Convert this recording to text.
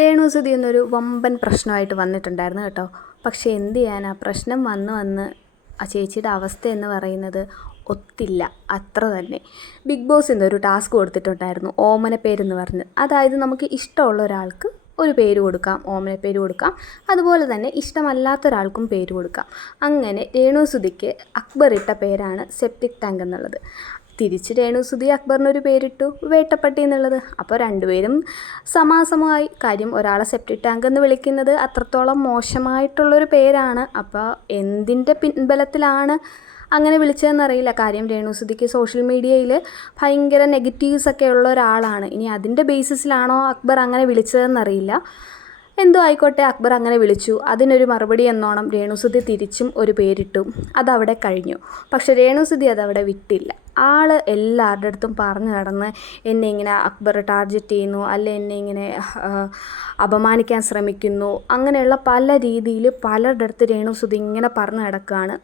രേണുസുതി എന്നൊരു വമ്പൻ പ്രശ്നമായിട്ട് വന്നിട്ടുണ്ടായിരുന്നു കേട്ടോ. പക്ഷേ എന്ത് ചെയ്യാനാ, പ്രശ്നം വന്ന് ആ ചേച്ചിയുടെ അവസ്ഥ എന്ന് പറയുന്നത് ഒത്തില്ല, അത്ര തന്നെ. ബിഗ് ബോസ് എന്നൊരു ടാസ്ക് കൊടുത്തിട്ടുണ്ടായിരുന്നു, ഓമന പേരെന്ന് പറഞ്ഞ്. അതായത് നമുക്ക് ഇഷ്ടമുള്ള ഒരാൾക്ക് ഒരു പേര് കൊടുക്കാം, ഓമന പേര് കൊടുക്കാം. അതുപോലെ തന്നെ ഇഷ്ടമല്ലാത്ത ഒരാൾക്കും പേര് കൊടുക്കാം. അങ്ങനെ രേണുസുതിക്ക് അക്ബർ ഇട്ട പേരാണ് സെപ്റ്റിക് ടാങ്ക് എന്നുള്ളത്. തിരിച്ച് രേണുസുതി അക്ബറിനൊരു പേരിട്ടു, വേട്ടപ്പട്ടി എന്നുള്ളത്. അപ്പോൾ രണ്ടുപേരും സമാസമായി. കാര്യം, ഒരാളെ സെപ്റ്റിക് ടാങ്ക് എന്ന് വിളിക്കുന്നത് അത്രത്തോളം മോശമായിട്ടുള്ളൊരു പേരാണ്. അപ്പോൾ എന്തിൻ്റെ പിൻബലത്തിലാണ് അങ്ങനെ വിളിച്ചതെന്നറിയില്ല. കാര്യം, രേണുസുതിക്ക് സോഷ്യൽ മീഡിയയിൽ ഭയങ്കര നെഗറ്റീവ്സൊക്കെ ഉള്ള ഒരാളാണ്. ഇനി അതിൻ്റെ ബേസിസിലാണോ അക്ബർ അങ്ങനെ വിളിച്ചതെന്നറിയില്ല. എന്തോ ആയിക്കോട്ടെ, അക്ബർ അങ്ങനെ വിളിച്ചു. അതിനൊരു മറുപടി എന്നോണം രേണുസുതി തിരിച്ചും ഒരു പേരിട്ടു. അതവിടെ കഴിഞ്ഞു. പക്ഷെ രേണുസുതി അതവിടെ വിട്ടില്ല. ആൾ എല്ലാവരുടെ അടുത്തും പറഞ്ഞു നടന്ന് എന്നെ ഇങ്ങനെ അക്ബർ ടാർഗറ്റ് ചെയ്യുന്നു, അല്ലെ എന്നെ ഇങ്ങനെ അപമാനിക്കാൻ ശ്രമിക്കുന്നു, അങ്ങനെയുള്ള പല രീതിയിൽ പലരുടെ അടുത്ത് രേണുസുതി ഇങ്ങനെ പറഞ്ഞു നടക്കുകയാണ്.